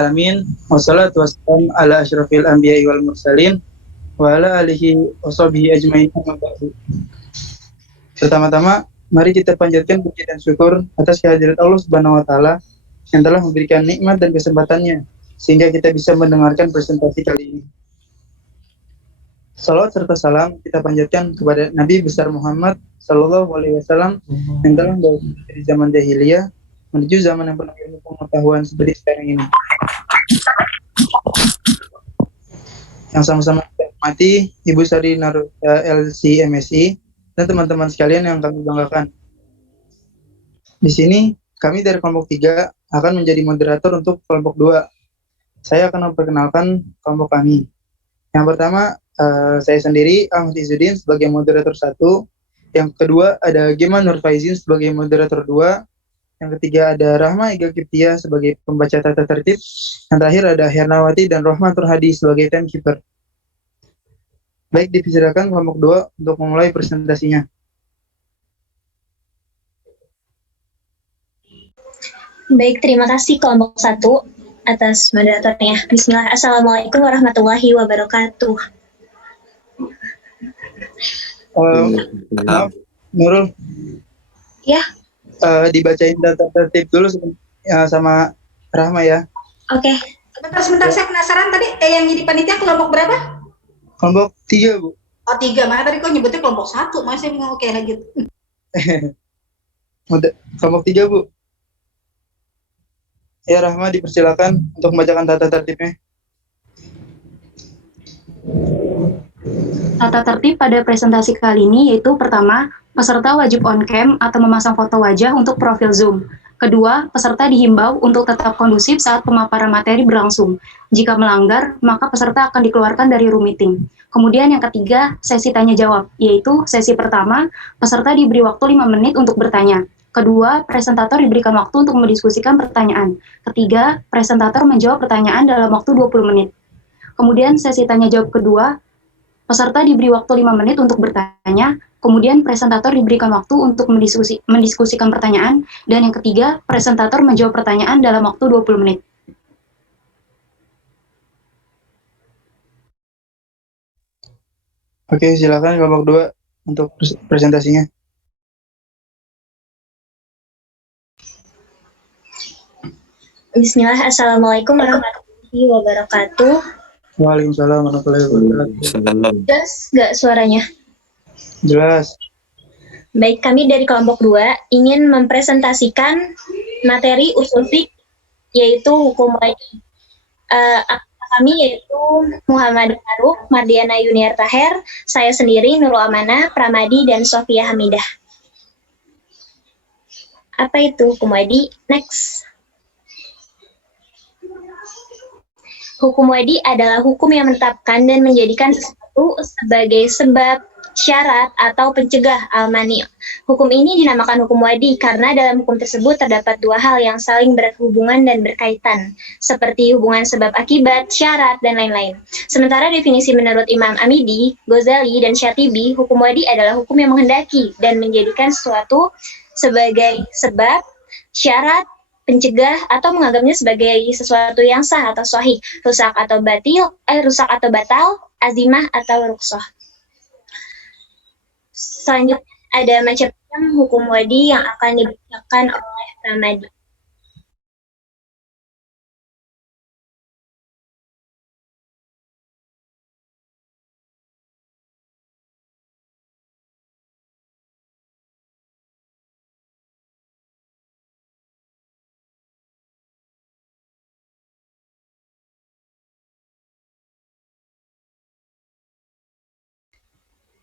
Amin. Wassalatu wassalamu ala asyrafil anbiya'i wal mursalin wa ala alihi wa sahbihi ajmain. Pertama-tama, mari kita panjatkan puji dan syukur atas kehadirat Allah Subhanahu wa taala yang telah memberikan nikmat dan kesempatannya sehingga kita bisa mendengarkan presentasi kali ini. Salawat serta salam kita panjatkan kepada Nabi besar Muhammad sallallahu alaihi wasallam yang telah membawa dari zaman jahiliyah menuju zaman yang penuh ilmu pengetahuan seperti sekarang ini. Yang sama-sama kita hormati Ibu Sari Naruta LC MSI dan teman-teman sekalian yang kami banggakan. Di sini kami dari kelompok 3 akan menjadi moderator untuk kelompok 2. Saya akan memperkenalkan kelompok kami. Yang pertama, saya sendiri Ahmad Izzuddin sebagai moderator 1. Yang kedua ada Gema Nur Faizin sebagai moderator 2. Yang ketiga ada Rahma Iga Kiptia sebagai pembaca tata tertib. Yang terakhir ada Hernawati dan Rohmatur Hadi sebagai timekeeper. Baik, dipersilakan kelompok 2 untuk memulai presentasinya. Baik, terima kasih kelompok 1 atas moderatornya. Bismillah, Assalamualaikum warahmatullahi wabarakatuh. Maaf, Nurul. Ya. Dibacain data tertib dulu sama Rahma ya. Oke. Sebentar, saya penasaran tadi yang jadi panitia kelompok berapa? Kelompok 3, Bu. Oh 3, mana tadi kok nyebutnya kelompok 1, masih mau oke lanjut. Kelompok 3, Bu. Ya, Rahma dipersilakan untuk membacakan tata tertibnya. Tata tertib pada presentasi kali ini yaitu pertama, peserta wajib on-cam atau memasang foto wajah untuk profil Zoom. Kedua, peserta dihimbau untuk tetap kondusif saat pemaparan materi berlangsung. Jika melanggar, maka peserta akan dikeluarkan dari room meeting. Kemudian yang ketiga, sesi tanya-jawab, yaitu sesi pertama, peserta diberi waktu 5 menit untuk bertanya. Kedua, presentator diberikan waktu untuk mendiskusikan pertanyaan. Ketiga, presentator menjawab pertanyaan dalam waktu 20 menit. Kemudian sesi tanya-jawab kedua, peserta diberi waktu 5 menit untuk bertanya, kemudian presentator diberikan waktu untuk mendiskusikan pertanyaan, dan yang ketiga, presentator menjawab pertanyaan dalam waktu 20 menit. Oke, silakan kelompok 2 untuk presentasinya. Bismillah, Assalamualaikum warahmatullahi wabarakatuh. Waalaikumsalam warahmatullahi wabarakatuh. Jelas nggak suaranya? Jelas. Baik, kami dari kelompok 2 ingin mempresentasikan materi usul fiqh yaitu hukum wajib. Kami yaitu Muhammad Faruk, Mardiana Yuniar Taher, saya sendiri Nurul Amanah, Pramadi, dan Sofia Hamidah. Apa itu hukum wadi? Next. Hukum wadi adalah hukum yang menetapkan dan menjadikan sesuatu sebagai sebab, syarat, atau pencegah al-mani'. Hukum ini dinamakan hukum wadi karena dalam hukum tersebut terdapat 2 hal yang saling berhubungan dan berkaitan, seperti hubungan sebab akibat, syarat, dan lain-lain. Sementara definisi menurut Imam Amidi, Ghazali, dan Syatibi, hukum wadi adalah hukum yang menghendaki dan menjadikan sesuatu sebagai sebab, syarat, pencegah, atau menganggapnya sebagai sesuatu yang sah atau sahih, rusak atau batal, azimah atau rukhsah. Selanjutnya ada macam-macam hukum wadi yang akan dibacakan oleh Pramadi.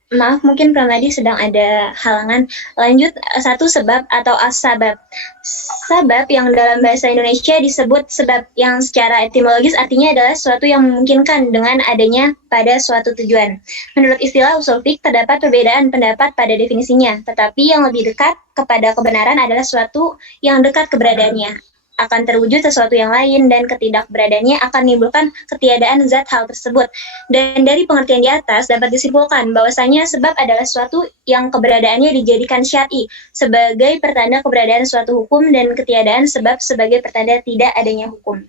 Maaf, mungkin Pramadi sedang ada halangan. Lanjut, 1 sebab atau as-sabab. Sabab yang dalam bahasa Indonesia disebut sebab, yang secara etimologis artinya adalah sesuatu yang memungkinkan dengan adanya pada suatu tujuan. Menurut istilah usul fiqh terdapat perbedaan pendapat pada definisinya, tetapi yang lebih dekat kepada kebenaran adalah sesuatu yang dekat keberadaannya akan terwujud sesuatu yang lain, dan ketidakberadaannya akan menimbulkan ketiadaan zat hal tersebut. Dan dari pengertian di atas dapat disimpulkan bahwasanya sebab adalah sesuatu yang keberadaannya dijadikan syar'i sebagai pertanda keberadaan suatu hukum, dan ketiadaan sebab sebagai pertanda tidak adanya hukum.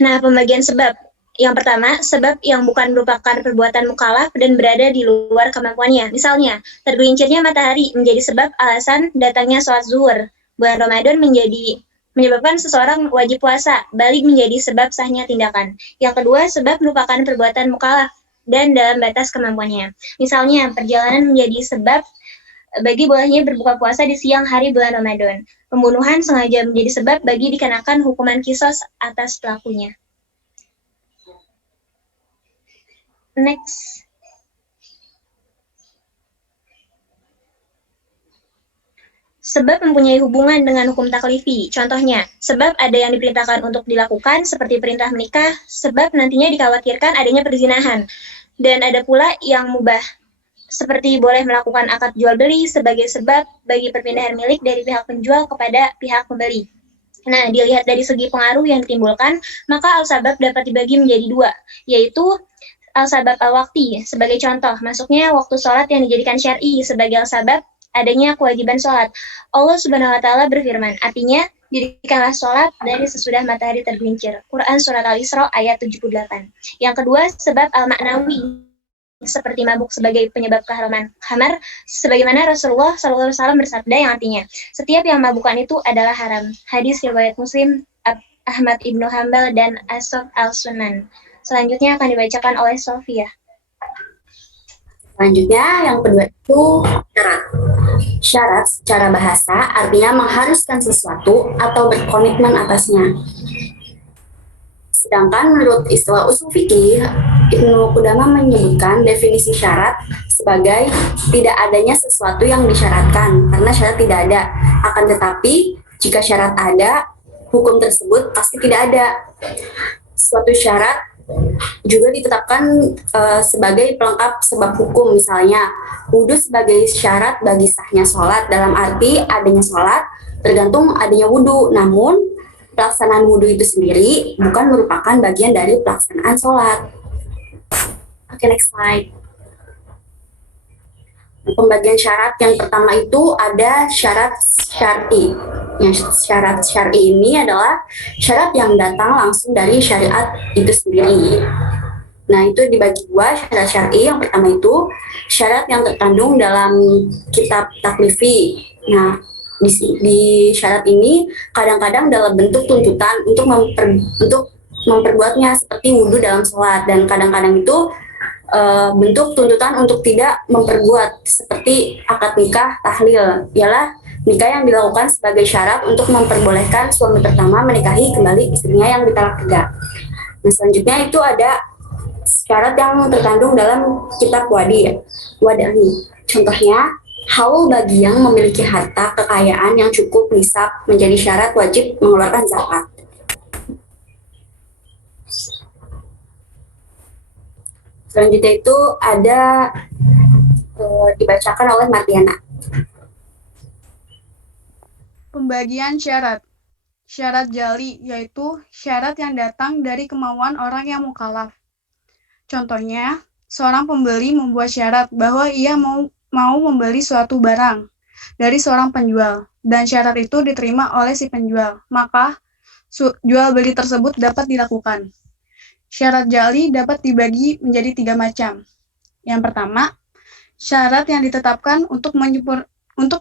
Nah, pembagian sebab. Yang pertama, sebab yang bukan merupakan perbuatan mukallaf dan berada di luar kemampuannya. Misalnya, tergelincirnya matahari menjadi sebab alasan datangnya sholat zuhur. Bulan Ramadan menyebabkan seseorang wajib puasa, balik menjadi sebab sahnya tindakan. Yang kedua, sebab merupakan perbuatan mukallaf dan dalam batas kemampuannya. Misalnya, perjalanan menjadi sebab bagi bolehnya berbuka puasa di siang hari bulan Ramadan. Pembunuhan sengaja menjadi sebab bagi dikenakan hukuman qisas atas pelakunya. Next. Sebab mempunyai hubungan dengan hukum taklifi. Contohnya, sebab ada yang diperintahkan untuk dilakukan seperti perintah menikah, sebab nantinya dikhawatirkan adanya perzinahan. Dan ada pula yang mubah, seperti boleh melakukan akad jual beli sebagai sebab bagi perpindahan milik dari pihak penjual kepada pihak pembeli. Nah, dilihat dari segi pengaruh yang ditimbulkan, maka al-sabab dapat dibagi menjadi dua, yaitu al-sabab al-waqti. Sebagai contoh, masuknya waktu sholat yang dijadikan syar'i sebagai al-sabab adanya kewajiban sholat. Allah Subhanahu wa Ta'ala berfirman, artinya, dirikanlah sholat dari sesudah matahari tergelincir. Quran Surat Al-Isra ayat 78. Yang kedua, sebab al-ma'nawi, seperti mabuk sebagai penyebab keharaman khamar, sebagaimana Rasulullah SAW bersabda yang artinya, setiap yang mabukan itu adalah haram. Hadis riwayat Muslim, Ahmad Ibnu Hanbal, dan Ashab al-Sunan. Selanjutnya akan dibacakan oleh Sofia. Selanjutnya, yang kedua itu syarat. Syarat secara bahasa artinya mengharuskan sesuatu atau berkomitmen atasnya. Sedangkan menurut istilah usul fikih, Ibnu Qudamah menyebutkan definisi syarat sebagai tidak adanya sesuatu yang disyaratkan, karena syarat tidak ada. Akan tetapi, jika syarat ada, hukum tersebut pasti tidak ada. Suatu syarat juga ditetapkan sebagai pelengkap sebab hukum, misalnya wudhu sebagai syarat bagi sahnya sholat, dalam arti adanya sholat tergantung adanya wudhu, namun pelaksanaan wudhu itu sendiri bukan merupakan bagian dari pelaksanaan sholat. Oke, next slide. Pembagian syarat yang pertama itu ada syarat syar'i. Syarat syar'i ini adalah syarat yang datang langsung dari syariat itu sendiri. Nah, itu dibagi dua, syarat syar'i. Yang pertama itu syarat yang terkandung dalam kitab taklifi. Nah, di syarat ini kadang-kadang dalam bentuk tuntutan untuk memperbuatnya, seperti wudhu dalam sholat, dan kadang-kadang itu bentuk tuntutan untuk tidak memperbuat, seperti akad nikah, tahlil, ialah nikah yang dilakukan sebagai syarat untuk memperbolehkan suami pertama menikahi kembali istrinya yang ditalak 3. Nah, selanjutnya itu ada syarat yang terkandung dalam kitab wada'i. Contohnya, haul bagi yang memiliki harta kekayaan yang cukup nisab menjadi syarat wajib mengeluarkan zakat. Selanjutnya itu ada dibacakan oleh Mardiana. Pembagian syarat. Syarat jali, yaitu syarat yang datang dari kemauan orang yang mukallaf. Contohnya, seorang pembeli membuat syarat bahwa ia mau membeli suatu barang dari seorang penjual, dan syarat itu diterima oleh si penjual, maka jual beli tersebut dapat dilakukan. Syarat jali dapat dibagi menjadi 3 macam. Yang pertama, syarat yang ditetapkan untuk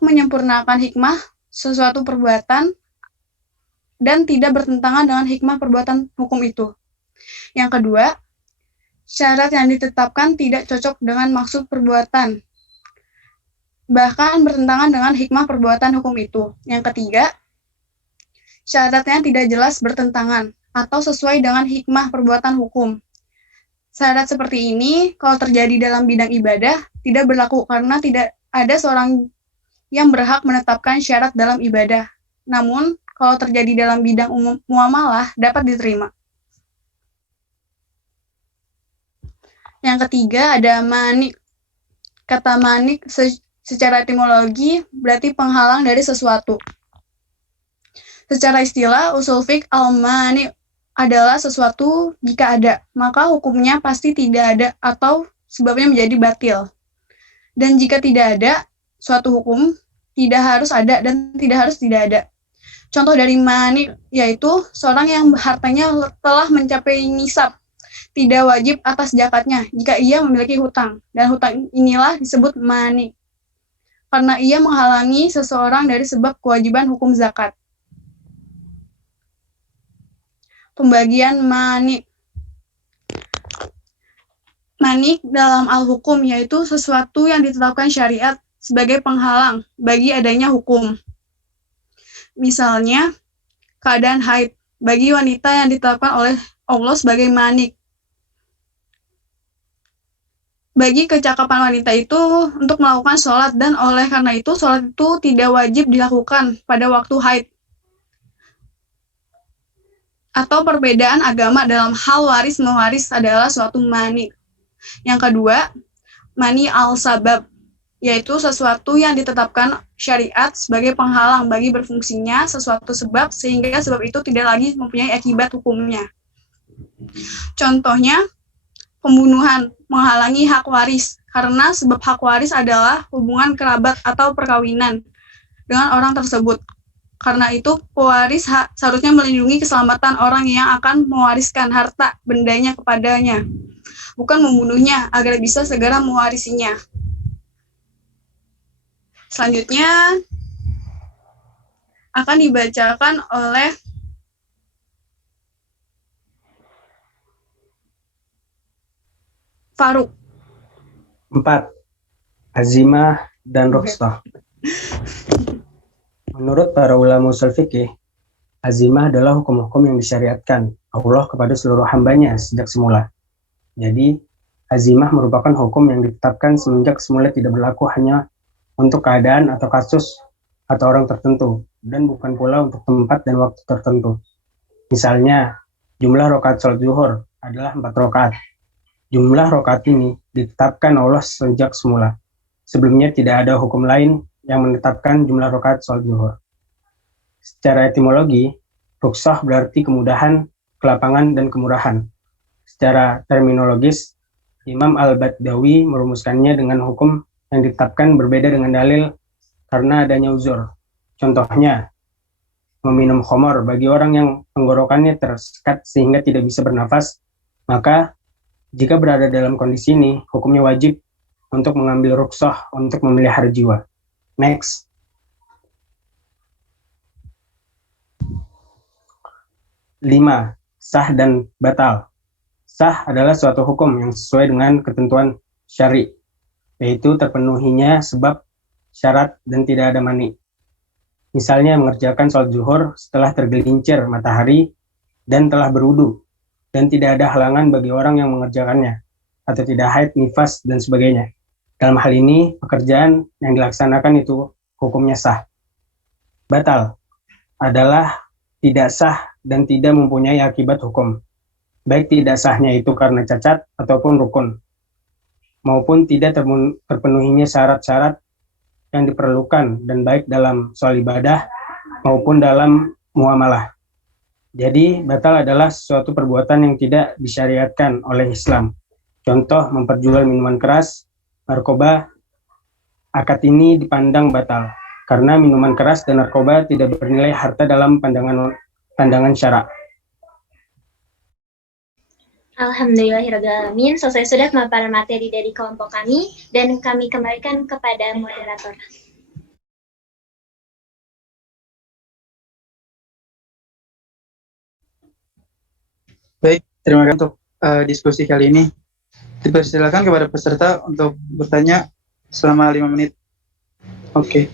menyempurnakan hikmah sesuatu perbuatan dan tidak bertentangan dengan hikmah perbuatan hukum itu. Yang kedua, syarat yang ditetapkan tidak cocok dengan maksud perbuatan, bahkan bertentangan dengan hikmah perbuatan hukum itu. Yang ketiga, syaratnya tidak jelas bertentangan atau sesuai dengan hikmah perbuatan hukum. Syarat seperti ini, kalau terjadi dalam bidang ibadah, tidak berlaku karena tidak ada seorang yang berhak menetapkan syarat dalam ibadah. Namun, kalau terjadi dalam bidang muamalah, dapat diterima. Yang ketiga, ada manik. Kata manik secara etimologi berarti penghalang dari sesuatu. Secara istilah, usul fiqh al-mani adalah sesuatu jika ada, maka hukumnya pasti tidak ada atau sebabnya menjadi batil. Dan jika tidak ada, suatu hukum tidak harus ada dan tidak harus tidak ada. Contoh dari manik yaitu seorang yang hartanya telah mencapai nisab, tidak wajib atas zakatnya jika ia memiliki hutang, dan hutang inilah disebut manik karena ia menghalangi seseorang dari sebab kewajiban hukum zakat. Pembagian manik. Manik dalam al-hukum yaitu sesuatu yang ditetapkan syariat sebagai penghalang bagi adanya hukum. Misalnya, keadaan haid bagi wanita yang ditetapkan oleh Allah sebagai manik. Bagi kecakapan wanita itu untuk melakukan sholat, dan oleh karena itu sholat itu tidak wajib dilakukan pada waktu haid. Atau perbedaan agama dalam hal waris mewaris adalah suatu manik. Yang kedua, mani al-sabab, yaitu sesuatu yang ditetapkan syariat sebagai penghalang bagi berfungsinya sesuatu sebab sehingga sebab itu tidak lagi mempunyai akibat hukumnya. Contohnya, pembunuhan menghalangi hak waris karena sebab hak waris adalah hubungan kerabat atau perkawinan dengan orang tersebut. Karena itu, pewaris seharusnya melindungi keselamatan orang yang akan mewariskan harta bendanya kepadanya, bukan membunuhnya agar bisa segera mewarisinya. Selanjutnya akan dibacakan oleh Faruk. 4. Azimah dan rukhsah. Menurut para ulama ushul fikih, azimah adalah hukum-hukum yang disyariatkan Allah kepada seluruh hambanya sejak semula. Jadi, azimah merupakan hukum yang ditetapkan semenjak semula tidak berlaku hanya untuk keadaan atau kasus atau orang tertentu, dan bukan pula untuk tempat dan waktu tertentu. Misalnya, jumlah rakaat sholat zuhur adalah 4 rakaat. Jumlah rakaat ini ditetapkan Allah sejak semula. Sebelumnya tidak ada hukum lain yang menetapkan jumlah rakaat sholat zuhur. Secara etimologi, rukhsah berarti kemudahan, kelapangan, dan kemurahan. Secara terminologis, Imam Al-Badawi merumuskannya dengan hukum yang ditetapkan berbeda dengan dalil karena adanya uzur. Contohnya, meminum khamar bagi orang yang tenggorokannya tersekat sehingga tidak bisa bernafas, maka jika berada dalam kondisi ini, hukumnya wajib untuk mengambil rukhsah untuk memelihara jiwa. Next. Lima, sah dan batal. Sah adalah suatu hukum yang sesuai dengan ketentuan syari, yaitu terpenuhinya sebab, syarat, dan tidak ada mani. Misalnya mengerjakan sholat zuhur setelah tergelincir matahari dan telah berwudu, dan tidak ada halangan bagi orang yang mengerjakannya, atau tidak haid, nifas, dan sebagainya. Dalam hal ini, pekerjaan yang dilaksanakan itu hukumnya sah. Batal adalah tidak sah dan tidak mempunyai akibat hukum. Baik tidak sahnya itu karena cacat ataupun rukun, maupun tidak terpenuhinya syarat-syarat yang diperlukan, dan baik dalam soal ibadah maupun dalam muamalah. Jadi, batal adalah suatu perbuatan yang tidak disyariatkan oleh Islam. Contoh, memperjual minuman keras, narkoba. Akad ini dipandang batal, karena minuman keras dan narkoba tidak bernilai harta dalam pandangan syara. Alhamdulillahirrahmanirrahim. Selesai sudah pemaparan materi dari kelompok kami, dan kami kembalikan kepada moderator. Baik, terima kasih untuk diskusi kali ini. Dipersilakan kepada peserta untuk bertanya selama 5 menit. Oke.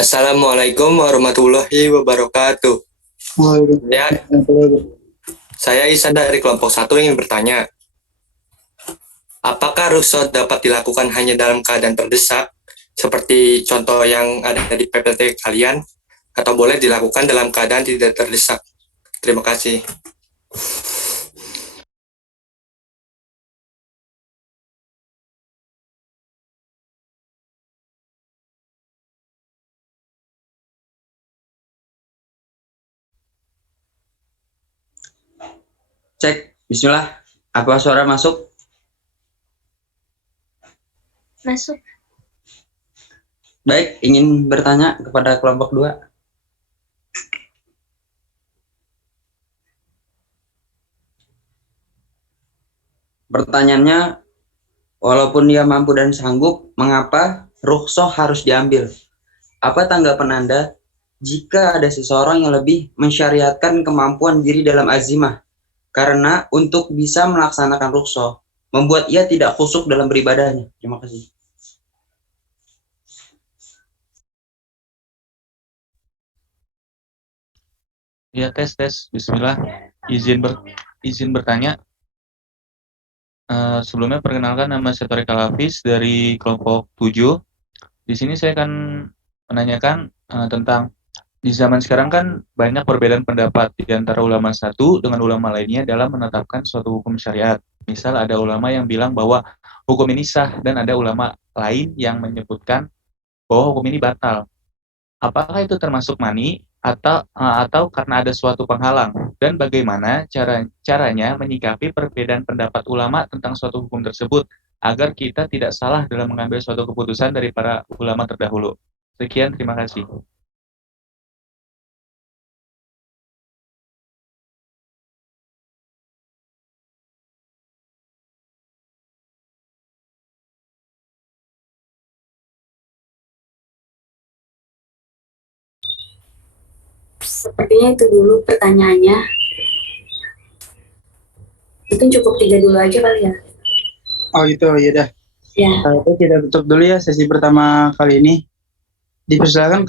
Assalamualaikum warahmatullahi wabarakatuh. Saya Isan dari kelompok 1 ingin bertanya, apakah rukhsah dapat dilakukan hanya dalam keadaan terdesak, seperti contoh yang ada di PPT kalian, atau boleh dilakukan dalam keadaan tidak terdesak? Terima kasih. Cek, bismillah. Apa suara masuk? Masuk. Baik, ingin bertanya kepada kelompok 2. Pertanyaannya, walaupun dia mampu dan sanggup, mengapa rukhsah harus diambil? Apa tanggapan Anda jika ada seseorang yang lebih mensyariatkan kemampuan diri dalam azimah? Karena untuk bisa melaksanakan rukhsah, membuat ia tidak khusyuk dalam beribadahnya. Terima kasih. Ya, tes. Bismillah. Izin bertanya. Sebelumnya perkenalkan, nama saya Tariq Al-Hafiz dari kelompok 7. Di sini saya akan menanyakan tentang di zaman sekarang kan banyak perbedaan pendapat di antara ulama satu dengan ulama lainnya dalam menetapkan suatu hukum syariat. Misal ada ulama yang bilang bahwa hukum ini sah dan ada ulama lain yang menyebutkan bahwa hukum ini batal. Apakah itu termasuk mani atau karena ada suatu penghalang? Dan bagaimana caranya menyikapi perbedaan pendapat ulama tentang suatu hukum tersebut agar kita tidak salah dalam mengambil suatu keputusan dari para ulama terdahulu? Sekian, terima kasih. Sepertinya itu dulu pertanyaannya. Itu cukup 3 dulu aja kali ya. Oh gitu, ya dah. Ya. Kita tutup dulu ya sesi pertama kali ini. Dipersilakan